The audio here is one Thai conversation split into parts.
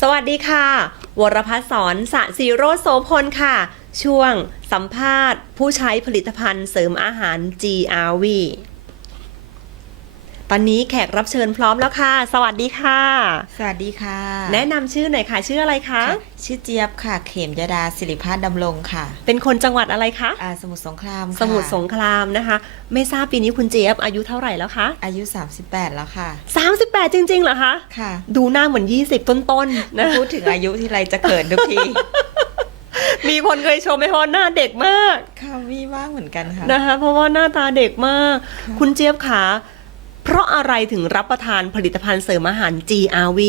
สวัสดีค่ะ วรพัฒน์สอนสะสีโรโสพลค่ะ ช่วงสัมภาษณ์ ผู้ใช้ผลิตภัณฑ์เสริมอาหาร GRV ตอนนี้แขกรับเชิญพร้อมแล้วค่ะ สวัสดีค่ะ สวัสดีค่ะ แนะนำชื่อหน่อยค่ะ ชื่ออะไรคะค่ะชื่อเจี๊ยบค่ะ เขมยดาสิริพัฒน์ดำรงค่ะเป็นคนจังหวัดอะไรคะ อ่าสมุทรสงครามค่ะสมุทรสงครามนะคะ ไม่ทราบปีนี้คุณเจี๊ยบอายุเท่าไหร่แล้วคะอายุ 38 แล้วค่ะ 38 จริง ๆ เหรอคะ ค่ะ ดูหน้าเหมือน 20 ต้นๆนะ พูดถึงอายุที่ไรจะเขินทุกที มีคนเคยชมไหมเพราะหน้าเด็กมาก ค่ะมีมากเหมือนกันค่ะ นะคะเพราะว่าหน้าตาเด็กมาก คุณเจี๊ยบขา เพราะอะไรถึงรับประทานผลิตภัณฑ์เสริมอาหาร GRV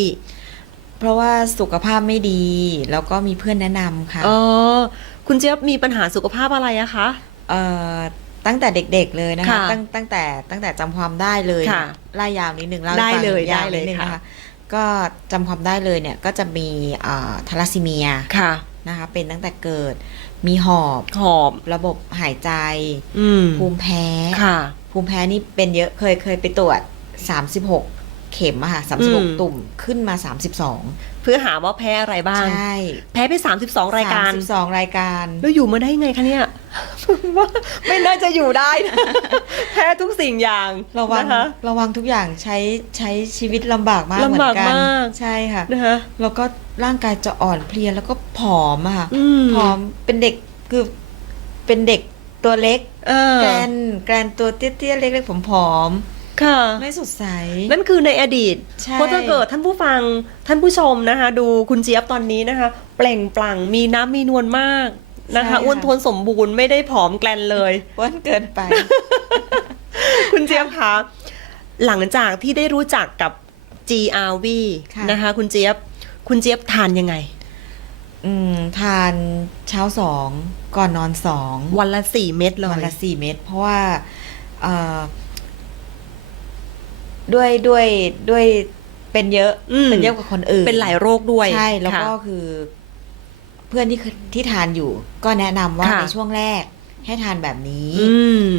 เพราะว่าสุขภาพไม่ดี แล้วก็มีเพื่อนแนะนำค่ะอ๋อคุณเจี๊ยบมีปัญหาสุขภาพอะไรอะคะ เอ่อตั้งแต่เด็กๆเลยนะคะ ค่ะตั้งตั้งแต่ตั้งแต่จำความได้เลยค่ะ ไล่ยาวนิดนึงเล่าได้ให้ฟังเลยยาวได้เลยนิดนึงค่ะ นะคะ ก็จำความได้เลยเนี่ยก็จะมีอ่าทาลัสซีเมียค่ะนะคะเป็นตั้งแต่เกิดมีหอบหอบระบบหายใจอืมภูมิแพ้ค่ะ ภูมิแพ้นี่เป็นเยอะเคยเคยไปตรวจ 36 เข็มอะค่ะอืม36ตุ่มขึ้นมา 32 เพื่อหาว่าแพ้อะไรบ้าง ใช่ แพ้ไป 32 รายการ32 รายการ แล้วอยู่มาได้ไงคะเนี่ย ว่าไม่น่าจะอยู่ได้นะแพ้ทุกสิ่งอย่างระวังนะคะระวังทุกอย่างใช้ใช้ชีวิตลำบากมากเหมือลำบากนกันมาก ใช่ค่ะ นะคะ แล้วก็ร่างกายจะอ่อนเพลียแล้วก็ผอมอะค่ะอืม ผอมเป็นเด็กคือเป็นเด็กตัวเล็ก เออแกรนแกรนตัวเตี้ยๆเล็กๆผอมค่ะ ๆไม่สดใส นั่นคือในอดีต ใช่ เพราะถ้าเกิดท่านผู้ฟังท่านผู้ชมนะคะ ดูคุณเจี๊ยบตอนนี้นะคะ เปล่งปลั่งมีน้ำมีนวลมาก นะคะอ้วนท้วนสมบูรณ์ไม่ได้ผอมแกลนเลย อ้วนเกินไป คุณเจี๊ยบคะหลังจากที่ได้รู้จักกับ GRV ค่ะ นะคะ คุณเจี๊ยบ คุณเจี๊ยบทานยังไง อืมทานเช้าสองก่อนนอนสองวันละสี่เม็ดเลยวันละสี่เม็ดเพราะว่าเอ่อด้วยด้วยด้วยเป็นเยอะ อืมเป็นเยอะกว่าคนอื่นเป็นหลายโรคด้วยใช่แล้วก็ค่ะ คือเพื่อนที่เคยที่ทานอยู่ ก็แนะนำว่าค่ะในช่วงแรกให้ทานแบบนี้อืม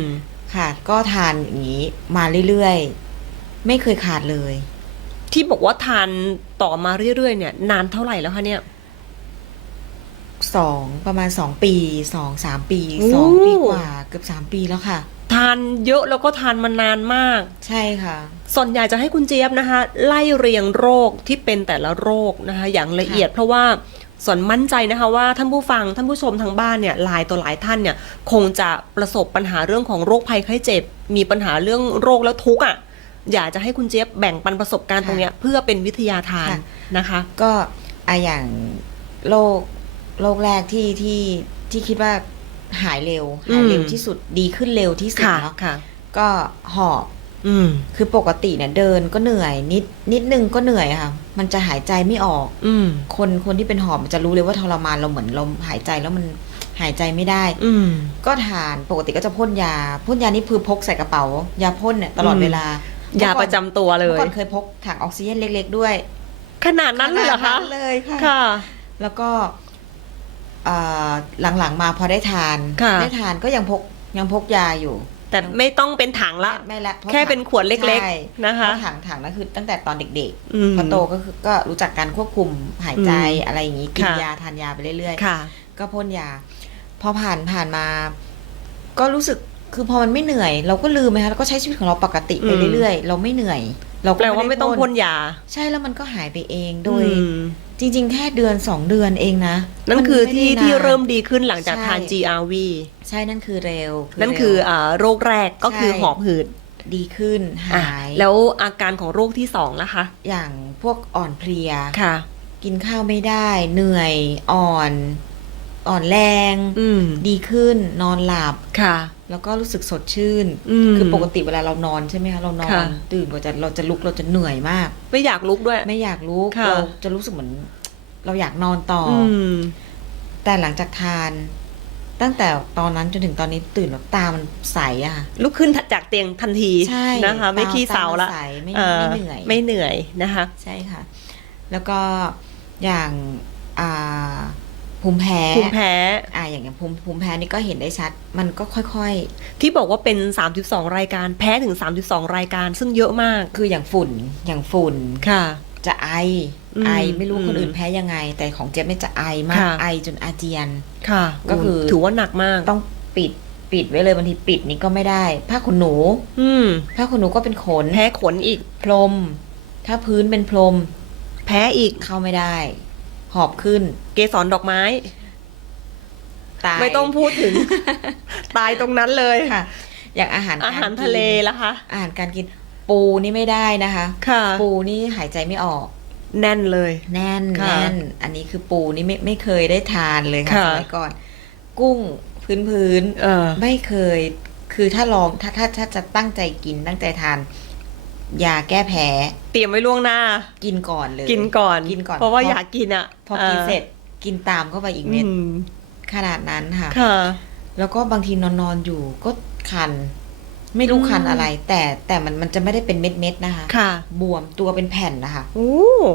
ค่ะ ก็ทานอย่างนี้มาเรื่อยๆ ไม่เคยขาดเลย ที่บอกว่าทานต่อมาเรื่อยๆเนี่ย นานเท่าไหร่แล้วคะเนี่ยสองประมาณสองปีสองสามปีโอ้สองปีกว่า เกือบสามปีแล้วค่ะ ทานเยอะแล้วก็ทานมานานมาก ใช่ค่ะ ส่วนใหญ่จะให้คุณเจี๊ยบนะคะ ไล่เรียงโรคที่เป็นแต่ละโรคนะคะ อย่างละเอียดเพราะว่า ส่วนมั่นใจนะคะว่าท่านผู้ฟังท่านผู้ชมทางบ้านเนี่ยหลายตัวหลายท่านเนี่ยคงจะประสบปัญหาเรื่องของโรคภัยไข้เจ็บ มีปัญหาเรื่องโรคแล้วทุกข์อะอยากจะให้คุณเจี๊ยบแบ่งปันประสบการณ์ตรงเนี้ยเพื่อเป็นวิทยาทานค่ะนะคะ ก็อะอย่างโรคโรคแรกที่ที่ที่คิดว่าหายเร็วหายเร็วอืมที่สุดดีขึ้นเร็วที่สุดค่ะเนาะค่ะก็หอบ อืม คือปกติเนี่ยเดินก็เหนื่อย นิดนิดนึงก็เหนื่อยอะค่ะ มันจะหายใจไม่ออก อืม คนคนที่เป็นหอบมันจะรู้เลยว่าทรมานเราเหมือนเราหายใจแล้วมันหายใจไม่ได้ อืม ก็ทานปกติก็จะพ่นยาพ่นยานี่คือพกใส่กระเป๋ายาพ่นเนี่ยตลอดอืมเวลา ยาประจำตัวเลเมื่อย ก่อนเคยพกถังออกซิเจนเล็ก ๆ ด้วยขนาดนั้นเลยเหรอขคะนาดนั้นเลยค่ะ ค่ะ แล้วก็เอ่อหลังๆมาพอได้ทาน ค่ะ ได้ทานก็ยังพกยังพกยาอยู่ แต่ไม่ต้องเป็นถังละ ไม่ไม่ละพราะแค่ถังเป็นขวดเล็กใช่ๆนะคะเพราะถังถังนั่นคือตั้งแต่ตอนเด็กอืมๆพอโตก็คือก็รู้จักการควบคุมหายใจอืมอะไรอย่างนี้กินค่ะยาทานยาไปเรื่อยค่ะๆก็พ่นยา พอผ่านผ่านมา ก็รู้สึกคือพอมันไม่เหนื่อย เราก็ลืมไหมคะเราก็ใช้ชีวิตของเราปกติไปอืมเรื่อยๆ เราไม่เหนื่อย เราก็แปลว่าไม่ต้องพ่นยา ใช่แล้วมันก็หายไปเองโดยอืม จริง ๆ แค่เดือนสองเดือนเองนะนั่นคือมัไม่ที่ได้ที่นานเริ่มดีขึ้นหลังจากใช่ทาน GRV ใช่นั่นคือเร็ว นั่นคือเร็วอ่าโรคแรกก็คือใช่หอบหืดดีขึ้นอะหาย แล้วอาการของโรคที่สองนะคะ อย่างพวกอ่อนเพลียค่ะ กินข้าวไม่ได้เหนื่อยอ่อน อ่อนแรงอืมดีขึ้นนอนหลับค่ะ แล้วก็รู้สึกสดชื่นอืมคือปกติเวลาเรานอนใช่ไหมคะเรานอค่ะนตื่นกว่าจะเราจะลุกเราจะเหนื่อยมาก ไม่อยากลุกด้วย ไม่อยากลุกค่ะเราจะรู้สึกเหมือน เราอยากนอนต่อออืมแต่หลังจากทาน ตั้งแต่ตอนนั้นจนถึงตอนนี้ตื่นแบบตามันใสอะค่ะลุกขึ้นจากเตียงทันทีใช่นะคะ ไม่ตขี้เสาละตมันใสไม่อ่าไม่เหนื่อยไม่เหนื่อยนะคะ ใช่ค่ะ แล้วก็อย่างอ่า ภูมิแพ้ภูมิแพ้ อ่าอย่างอย่างภูมิภูมิแพ้นี่ก็เห็นได้ชัด มันก็ค่อยที่บอกว่าเป็น 32 รายการแพ้ถึง 32 รายการซึ่งเยอะมาก ๆ คืออย่างฝุ่นอย่างฝุ่น ค่ะจจะไออืมไอไม่รู้อืมคนอื่นแพ้ยังไง แต่ของเจี๊ยบเนี่ยจะไอมากค่ะ ไอจนอาเจียน ค่ะก็คือ ถือว่าหนักมากต้องปิดปิดไว้เลยบางทีปิดนี้ก็ไม่ได้ผ้าขนหนูอืมผ้าขนหนูก็เป็นขนแพ้ขนอีก พรม ถ้าพื้นเป็นพรมแพ้อีกเข้าไม่ได้ หอบขึ้น เกสรดอกไม้ ตายไม่ต้องพูดถึง ตายตรงนั้นเลยค่ะ อย่างอาหารอาหารกกินทะเลล่ะคะ อาหารการกินปูนี่ไม่ได้นะคะ ค่ะ ปูนี่หายใจไม่ออก แน่นเลย แน่นค่ะแน่น อันนี้คือปูนี่ไม่ไม่เคยได้ทานเลยค่ะค่ะสมัยก่อน กุ้งพื้นพื้นๆเออไม่เคย คือถ้าลองถ้าถ้าถ้าจะตั้งใจกินตั้งใจทาน ยาแก้แพ้ เตรียมไว้ล่วงหน้า กินก่อนเลย กินก่อน กินก่อนเพราะว่าพอออยากกินอะ พอกินเสร็จกินตามเข้าไปอีกอืเม็ดมขนาดนั้นค่ะค่ะ แล้วก็บางทีนอนนอนๆอยู่ก็คัน ไม่รู้อืมคันอะไร แต่แต่มันมันจะไม่ได้เป็นเม็ดเม็ดๆนะคะค่ะ บวมตัวเป็นแผ่นนะคะโอ้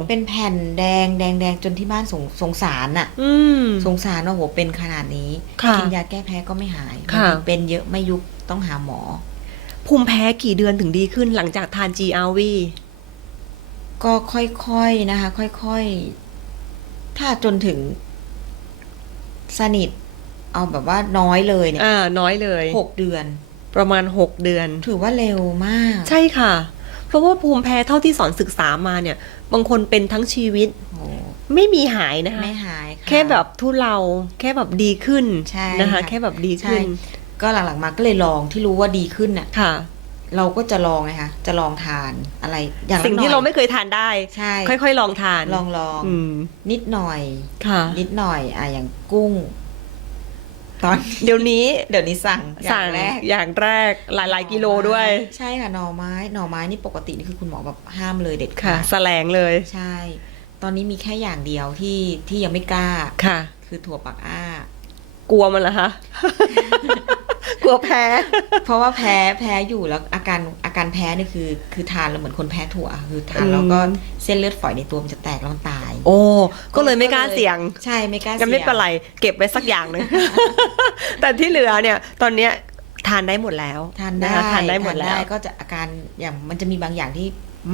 เป็นแผ่นแดงแดงแดงจนที่บ้านสงสงสารน่ะอืมสงสารว่าโหเป็นขนาดนี้ค่ะกินยาแก้แพ้ก็ไม่หายค่ะบางทีเป็นเยอะไม่ยุบต้องหาหมอ ภูมิแพ้กี่เดือนถึงดีขึ้นหลังจากทาน GRV ก็ค่อยๆนะคะ ค่อยๆ ถ้าจนถึง สนิท เอาแบบว่าน้อยเลยเนี่ยอ่า น้อยเลยหกเดือน ประมาณ6เดือน ถือว่าเร็วมาก ใช่ค่ะ เพราะว่าภูมิแพ้เท่าที่สอนศึกษามาเนี่ย บางคนเป็นทั้งชีวิตโอ้ไม่มีหายนะคะ ไม่หายะแค่แบบทุเลา แค่แบบดีขึ้นใช่นะคะค่ะแค่แบบดีใช่ขึ้น ก็หลังๆมาก็เลยลองที่รู้ว่าดีขึ้นน่ะ ค่ะ เราก็จะลองไงคะจะลองทานอะไร อย่างละสิ่งที่หน่เราอย ไม่เคยทานได้ ใช่ ค่อยๆลองทานลองลองอืมนิดหน่อย ค่ะ นิดหน่อย อะอย่างกุ้ง ตอน เดี๋ยวนี้เดี๋ยวนี้สั่งอย่าสั่งแรกอย่างแรกหลายๆกิโลด้วย ใช่ค่ะหน่อไม้หน่อไม้นี่ปกตินี่คือคุณหมอแบบห้ามเลยเด็ดค่ะขาดแสลงเลย ใช่ ตอนนี้มีแค่อย่างเดียวที่ที่ยังไม่กล้า ค่ะ คือถั่วปักอ้า กลัวมันเหรอคะ กลัวแพ้ เพราะว่าแพ้แพ้อยู่แล้วอาการอาการแพ้นี่คือ คือทานแล้วเหมือนคนแพ้ถั่ว คือทานแล้วก็เส้นเลือดฝอยในตัวมันจะแตกแล้วมันตาย โอ้ก็เลยไม่กล้าเสี่ยง ใช่ไม่กล้างั้เสี่นยไม่งเป็นไรเก็บไว้สักอย่างหนึ่งแต่ที่เหลือเนี่ย ตอนเนี้ยทานได้หมดแล้ว ทานได้ะคะทานได้หมดแล้วก็จะอาการอย่างมันจะมีบางอย่างที่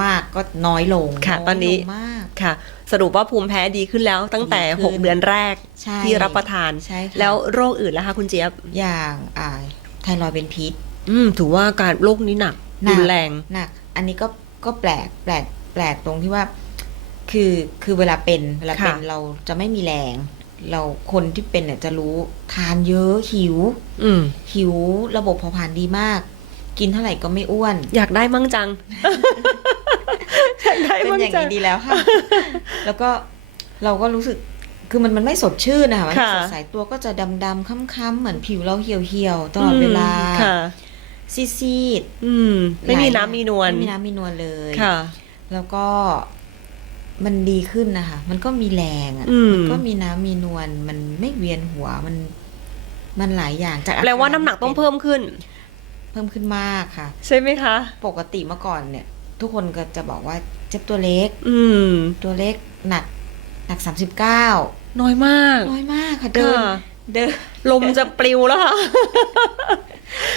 มากก็น้อยลงค่ะยตอนนี้ลงมาก ค่ะ สรุปว่าภูมิแพ้ดีขึ้นแล้วตั้งแต่ ดีขึ้น 6 เดือนแรกใช่ที่รับประทาน ใช่ค่ะแล้วโรคอื่นล่ะคะคุณเจี๊ยบ อย่างอ่าไทรอยด์เป็นพิษ อืม ถือว่าการโรคนี้หนักหนัก รุนแรง หนักอันนี้ก็ก็แปลกแปลกแปลกตรงที่ว่า คือคือเวลาเป็นเวลาเป็นค่ะ เราจะไม่มีแรง เราคนที่เป็นเนี่ยจะรู้ทานเยอะหิว อืม หิวระบบเผาผลาญดีมาก กินเท่าไหร่ก็ไม่อ้วน อยากได้มั่งจังอยากได้เป็นมั่งอย่างจัง นี้ดีแล้วค่ะ แล้วก็เราก็รู้สึกคือมันมันไม่สดชื่นนะคะมันไม่ค่ะ สดใสตัวก็จะดำดำๆค้ำๆเหมือนผิวเราเหี่ยวเหี่ยวๆตลอดเวลา อืมค่ะ ซีดอืม ๆไม่มีหลายน้ำมีนวล ไม่มีน้ำมีนวลเลย ค่ะ แล้วก็มันดีขึ้นนะคะ มันก็มีแรงอะอืมมันก็มีน้ำมีนวล มันไม่เวียนหัว มัน มันหลายอย่างจากอแปลว่าน้ำหนักต้องเพิ่มขึ้นเพิ่มขึ้นมากค่ะ ใช่ไหมคะ ปกติเมื่อก่อนเนี่ย ทุกคนก็จะบอกว่าเจ็บตัวเล็ก อืม ตัวเล็กหนักหนักสามสิบเก้าน้อยมาก น้อยมากค่ะเดินค่ะ เดิน ลมจะปลิวแล้วค่ะ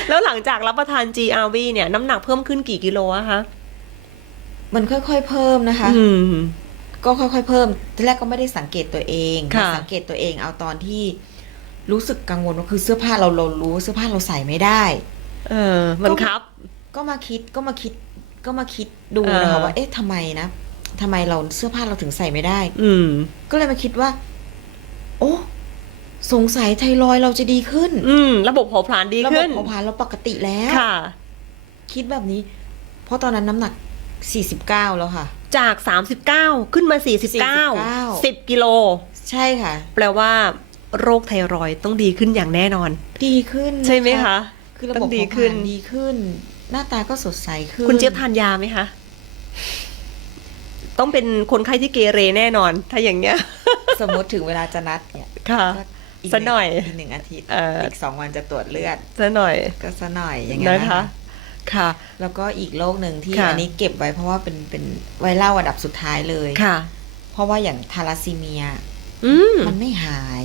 แล้วหลังจากรับประทาน GRV เนี่ย น้ำหนักเพิ่มขึ้นกี่กิโลอะคะ มันค่อยๆเพิ่มนะคะ อืม ก็ค่อยๆเพิ่มทีแรกก็ไม่ได้สังเกตตัวเองค่ะ มาสังเกตตัวเองเอาตอนที่รู้สึกกังวลว่าคือเสื้อผ้าเราเรารู้เสื้อผ้าเราใส่ไม่ได้ เออ มันครับ ก็มาคิดก็มาคิดก็มาคิดดูเออนะคะว่าเอ๊ะทำไมนะทำไมเราเสื้อผ้าเราถึงใส่ไม่ได้ อืม ก็เลยมาคิดว่า โอ้สงสัยไทรอยด์เราจะดีขึ้น อืม ระบบเผาผลาญดีระบบขึ้นเผาผลาญเราปกติแล้ว ค่ะ คิดแบบนี้ เพราะตอนนั้นน้ำหนัก49แล้วค่ะ จาก39ขึ้นมา49 49 10กิโล ใช่ค่ะ แปลว่า โรคไทรอยด์ต้องดีขึ้นอย่างแน่นอน ดีขึ้น ใช่ไหมคะ คือระต้บบองดีเผาผขึ้ลานญดีขึ้น หน้าตาก็สดใสขึ้น คุณเจี๊ยบทานยาไหมคะ ต้องเป็นคนไข้ที่เกเรแน่นอน ถ้าอย่างเงี้ย สมมติถึงเวลาจะนัดเนี่ยค่ะก็อีกสักหน่อยอีกหนึ่งอาทิตย์เอ่ออีอีกสองวันจะตรวจเลือดซะหน่อย ก็ซะหน่อยอย่างเงี้ยนะนะคะคะ ค่ะ แล้วก็อีกโรคหนึ่งที่ค่ะอันนี้เก็บไว้เพราะว่าเป็นเป็นไวรัลอันดับสุดท้ายเลยค่ะ เพราะว่าอย่างทาราซีเมียอืมมันไม่หาย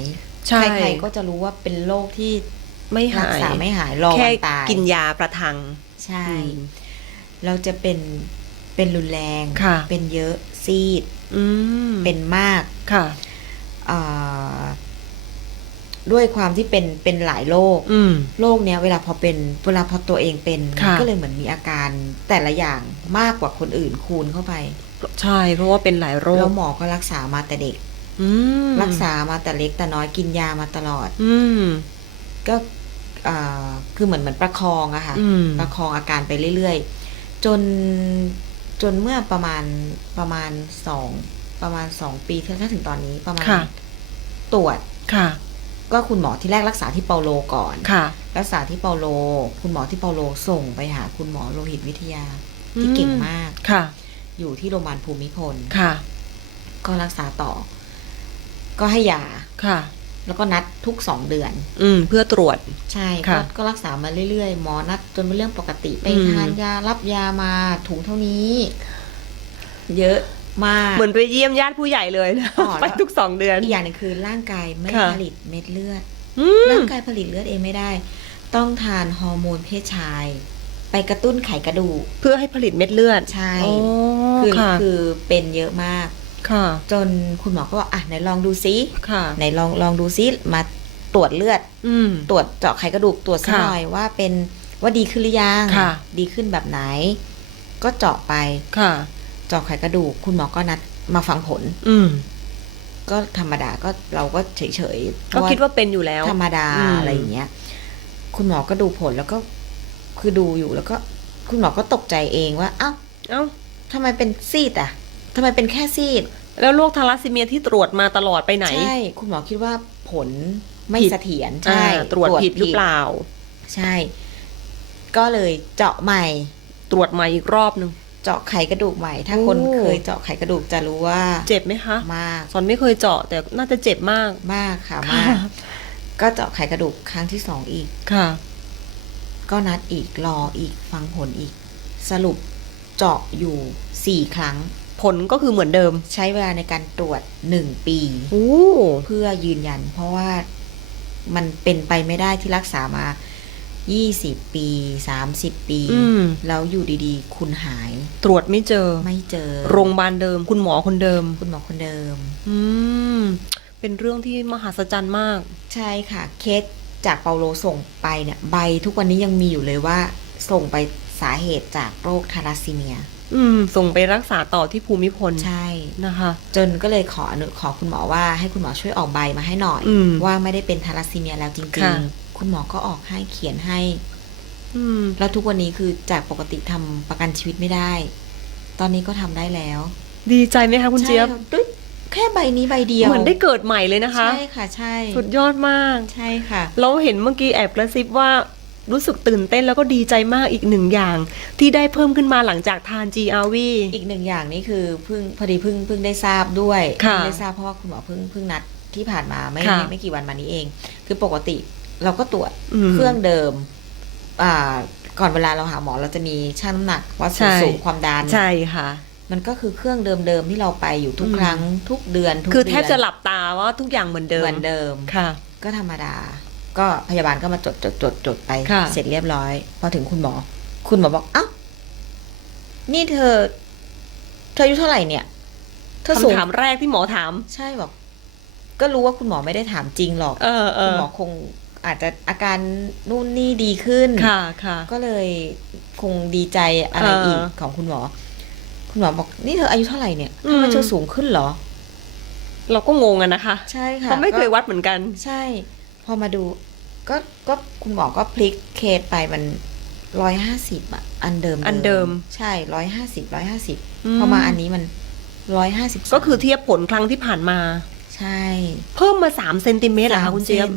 ใช่ใครๆก็จะรู้ว่าเป็นโรคที่ ไม่รัหากยษาไม่หายรอแค่วันตายกินยาประทัง ใช่อืมเราจะเป็นเป็นรุนแรงค่ะเป็นเยอะซีดอืมเป็นมากค่ะอ่าด้วยความที่เป็นเป็นหลายโรคอืมโรคเนี้ยเวลาพอเป็นเวลาพอตัวเองเป็นค่ะก็เลยเหมือนมีอาการแต่ละอย่างมากกว่าคนอื่นคูณเข้าไป ใช่เพราะว่าเป็นหลายโรแล้ควหมอก็รักษามาแต่เด็กอืมรักษามาแต่เล็กแต่น้อยกินยามาตลอดอืม ก็อ่าคือเหมือนเหมือนประคองอะค่ะอืมประคองอาการไปเรื่อยๆ จนจนเมื่อประมาณประมาณสองประมาณสองปีถ้าถึงตอนนี้ประมาณค่ะตรวจค่ะ ก็คุณหมอที่แรกรักษาที่เปาโลก่อนค่ะ รักษาที่เปาโล คุณหมอที่เปาโลส่งไปหา คุณหมอโลหิตวิทยาที่เก่งมากค่ะ อยู่ที่โรงพยาบาลภูมิพลค่ะ ก็รักษาต่อ ก็ให้ยาค่ะ แล้วก็นัดทุกสองเดือน อืม เพื่อตรวจ ใช่ค่ะก็ก็รักษามาเรื่อยๆ หมอนัดจนเป็นเรื่องปกติ ไปอืมทานยารับยามาถุงเท่านี้ เยอะมาก เหมือนไปเยี่ยมญาติผู้ใหญ่เลยนะอ๋อแล้วไปทุกสองเดือนอีกอย่างหนึงคือร่างกายไม่ค่ะผลิตเม็ดเลือดอืมร่างกายผลิตเลือดเองไม่ได้ ต้องทานฮอร์โมนเพศชาย ไปกระตุ้นไขกระดูกเพื่อให้ผลิตเม็ดเลือดใช่โอ้คือค่ะคือเป็นเยอะมาก ค่ะ จนคุณหมอก็บอกอะไหนลองดูซิค่ะ ไหนลองลองดูซิมาตรวจเลือด อืม ตรวจเจาะไขกระดูกตรวจสักค่ะหน่อยว่าเป็นว่าดีขึ้นหรือยังค่ะ ดีขึ้นแบบไหน ก็เจาะไปค่ะ เจาะไขกระดูก คุณหมอก็นัดมาฟังผล อืม ก็ธรรมดาก็เราก็เฉยเฉยๆก็คิดว่าเป็นอยู่แล้ว ธรรมดาอืม อะไรอย่างเงี้ย คุณหมอก็ดูผลแล้วก็คือดูอยู่แล้วก็ คุณหมอก็ตกใจเองว่า เอ้าเอ้าทำไมเป็นซีดอะ ทำไมเป็นแค่ซีด แล้วโรคทาลัสซีเมียที่ตรวจมาตลอดไปไหน ใช่ คุณหมอคิดว่าผลไม่ผิด เสถียรใช่อ่าตรวจผิดหรือเปล่า ใช่ ก็เลยเจาะใหม่ ตรวจมาอีกรอบหนึ่งเจาะไขกระดูกใหม่ ถ้าโอ้คนเคยเจาะไขกระดูกจะรู้ว่าเจ็บไหมคะมากสอนไม่เคยเจาะแต่น่าจะเจ็บมากมากค่ะมาก ก็เจาะไขกระดูกครั้งที่สองอีก ค่ะ ก็นัดอีกรออีกฟังผลอีก สรุปเจาะอยู่สี่ครั้ง ผลก็คือเหมือนเดิมใช้เวลาในการตรวจหนึ่งปีโอ้เพื่อยืนยัน เพราะว่ามันเป็นไปไม่ได้ที่รักษามายี่สิบปีสามสิบปีอืมแล้วอยู่ดีๆ คุณหาย ตรวจไม่เจอ ไม่เจอ โรงพยาบาลเดิม คุณหมอคนเดิม คุณหมอคนเดิม อืม เป็นเรื่องที่มหัศจรรย์มาก ใช่ค่ะ เคสจากเปาโลส่งไปเนี่ย ใบทุกวันนี้ยังมีอยู่เลยว่า ส่งไปสาเหตุจากโรคทาราซีเมีย อืม ส่งไปรักษาต่อที่ภูมิพลใช่ นะคะ จนก็เลยขออนุขอคุณหมอว่าให้คุณหมอช่วยออกใบมาให้หน่อย อืมว่าไม่ได้เป็นทาราซีเมียแล้วจริงค่ะ ๆ คุณหมอก็ออกให้เขียนให้ อืม แล้วทุกวันนี้คือจากปกติทำประกันชีวิตไม่ได้ ตอนนี้ก็ทำได้แล้วดีใจไหมคะคุณเจี๊ยบ ใช่ะด้วยแค่ใบนี้ใบเดียวเหมือนได้เกิดใหม่เลยนะคะ ใช่ค่ะ ใช่สุดยอดมาก ใช่ค่ะ เราเห็นเมื่อกี้แอบกระซิบว่า รู้สึกตื่นเต้นแล้วก็ดีใจมากอีกหนึ่งอย่าง ที่ได้เพิ่มขึ้นมาหลังจากทาน GRV อีกหนึ่งอย่างนี่คือเพิ่งพอดีเพิ่งเพิ่งได้ทราบด้วยค่ะเพิ่งได้ทราบเพราะว่าคุณหมอเพิ่งเพิ่งนัดที่ผ่านมาไม่ค่ะไม่ไม่กี่วันมานี้เอง คือปกติเราก็ตรวจอืมเครื่องเดิมอ่าก่อนเวลาเราหาหมอเราจะมีชั่งน้ำหนักวัดส่วนใช่สูงความดันใช่ค่ะ มันก็คือเครื่องเดิมๆที่เราไปอยู่ทุกอืมครั้งทุกเดือนทุกคือเดืนแทบจะหลับตาว่าทุกอย่างเหมือนเดิมเหมือนเดิมค่ะ ก็ธรรมดา ก็พยาบาลก็มาจดจดจดจดไป ค่ะ เสร็จเรียบร้อย พอถึงคุณหมอ คุณหมอบอกเอ้านี่เธอ เธออายุเท่าไหร่เนี่ย เธอสูง คำถามแรกที่หมอถาม ใช่บอก ก็รู้ว่าคุณหมอไม่ได้ถามจริงหรอก เออเอคุณอหมอคงอาจจะอาการนู่นนี่ดีขึ้น ค่ะค่ะ ก็เลยคงดีใจอะไรเอออีอีกของคุณหมอ คุณหมอบอกนี่เธออายุเท่าไหร่เนี่ยอืมทำไมเธอสูงขึ้นเหรอ เราก็งงอะนะคะใช่ค่ะเพราะไม่เคยก็วัดเหมือนกัน ใช่ พอมาดูก็ก็คุณหมอก็พลิกเคสไปมันร้อยห้าสิบอะ อันเดิมอันเดิม ใช่ร้อยห้าสิบร้อยห้าสิบอืมพอมาอันนี้มันร้อยห้าสิบก็คือเทียบผลครั้งที่ผ่านมา ใช่ เพิ่มมา3เซนติเมตรเหรอสาคะมคุณเจี๊ยบซน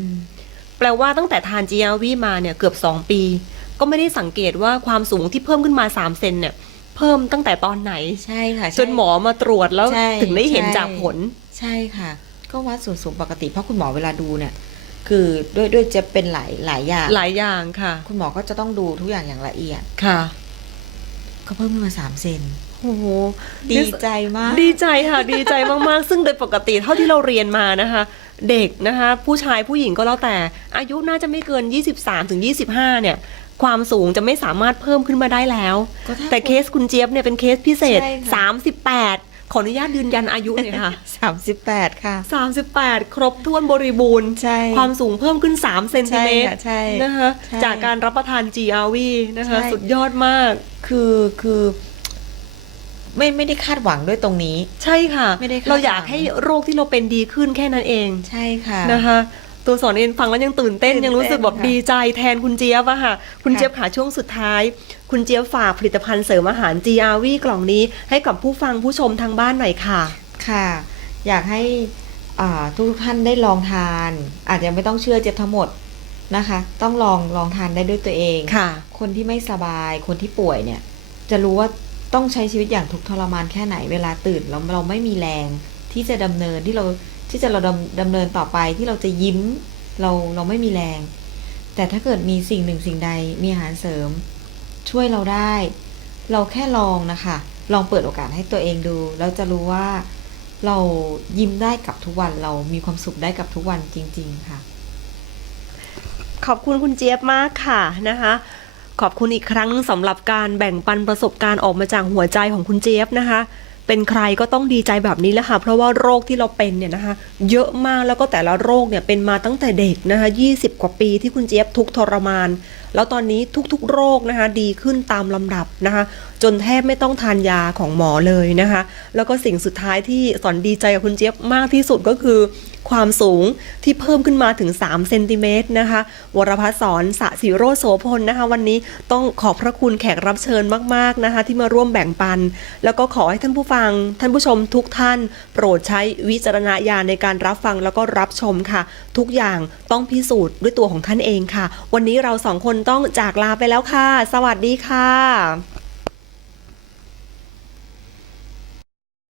แปลว่าตั้งแต่ทาน GRV มาเนี่ยเกือบ2ปี ก็ไม่ได้สังเกตว่าความสูงที่เพิ่มขึ้นมา3เซนเนี่ย เพิ่มตั้งแต่ตอนไหนใช่ค่ะใช่จนหมอมาตรวจแล้วใช่ถึงได้เห็นใช่จากผล ใช่ค่ะ ก็วัดส่วนสูงปกติเพราะคุณหมอเวลาดูเนี่ย คือด้วยด้วยจะเป็นหลายหลายอย่างหลายอย่างค่ะ คุณหมอก็จะต้องดูทุกอย่างอย่างละเอียดค่ะก็เพิ่มขึ้นมาสามเซนโอ้โหดีใจมาก ดีใจค่ะดีใจมากๆ ซึ่งโดยปกติเท่าที่เราเรียนมานะคะ เด็กนะคะ ผู้ชายผู้หญิงก็แล้วแต่ อายุน่าจะไม่เกิน 23ถึง25 เนี่ย ความสูงจะไม่สามารถเพิ่มขึ้นมาได้แล้วก็ถ้าแต่เคสคุณเจี๊ยบเนี่ยเป็นเคสพิเศษใช่ค่ะ38 ขออนุญาตยืนยันอายุหน่อยค่ะสามสิบแปดค่ะ 38 ครบถ้วนบริบูรณ์ ใช่ ความสูงเพิ่มขึ้น 3 เซนติเมตรใช่ค่ะใช่นะคะใช่จากการรับประทาน GRV นะคะใช่สุดยอดมาก คือคือไม่ไม่ได้คาดหวังด้วยตรงนี้ ใช่ค่ะไม่ได้คาดเราอยากหวังให้โรคที่เราเป็นดีขึ้นแค่นั้นเอง ใช่ค่ะนะคะ ตัวสอนเองฟังแล้วยังตื่นเต้นตื่นเต้นยังรู้สึกแบบค่ะดีใจแทนคุณเจี๊ยบอะค่ะ คุณค่ะเจี๊ยบขาช่วงสุดท้าย คุณเจี๊ยบฝากผลิตภัณฑ์เสริมอาหาร GRV กล่องนี้ ให้กับผู้ฟังผู้ชมทางบ้านหน่อยค่ะ ค่ะ อยากให้อ่าทุกท่านได้ลองทาน อาจจะไม่ต้องเชื่อเจ็บทั้งหมดนะคะ ต้องลองลองทานได้ด้วยตัวเองค่ะ คนที่ไม่สบายคนที่ป่วยเนี่ย จะรู้ว่าต้องใช้ชีวิตอย่างทุกข์ทรมานแค่ไหนเวลาตื่นเราเราไม่มีแรงที่จะดำเนินที่เรา ที่จะเราดำดำเนินต่อไปที่เราจะยิ้มเราเราไม่มีแรง แต่ถ้าเกิดมีสิ่งหนึ่งสิ่งใดมีอาหารเสริม ช่วยเราได้ เราแค่ลองนะคะ ลองเปิดโอกาสให้ตัวเองดู แล้วจะรู้ว่าเรายิ้มได้กับทุกวันเรามีความสุขได้กับทุกวันจริง ๆ ค่ะ ขอบคุณคุณเจี๊ยบมากค่ะนะคะขอบคุณอีกครั้งสำหรับการแบ่งปันประสบการณ์ออกมาจากหัวใจของคุณเจี๊ยบนะคะ เป็นใครก็ต้องดีใจแบบนี้แหละค่ะ เพราะว่าโรคที่เราเป็นเนี่ยนะคะเยอะมากแล้วก็แต่ละโรคเนี่ยเป็นมาตั้งแต่เด็กนะคะ20 กว่าปีที่คุณเจี๊ยบทุกทรมานแล้วตอนนี้ทุกๆ โรคนะคะดีขึ้นตามลำดับนะคะจนแทบไม่ต้องทานยาของหมอเลยนะคะแล้วก็สิ่งสุดท้ายที่สอนดีใจกับคุณเจี๊ยบมากที่สุดก็คือความสูงที่เพิ่มขึ้นมาถึง 3 เซนติเมตรนะคะ วรพัฒสอนสะสิโรโสพลนะคะ วันนี้ต้องขอบพระคุณแขกรับเชิญมากๆนะคะ ที่มาร่วมแบ่งปัน แล้วก็ขอให้ท่านผู้ฟัง ท่านผู้ชมทุกท่าน โปรดใช้วิจารณญาณในการรับฟังแล้วก็รับชมค่ะ ทุกอย่างต้องพิสูจน์ด้วยตัวของท่านเองค่ะ วันนี้เราสองคนต้องจากลาไปแล้วค่ะ สวัสดีค่ะ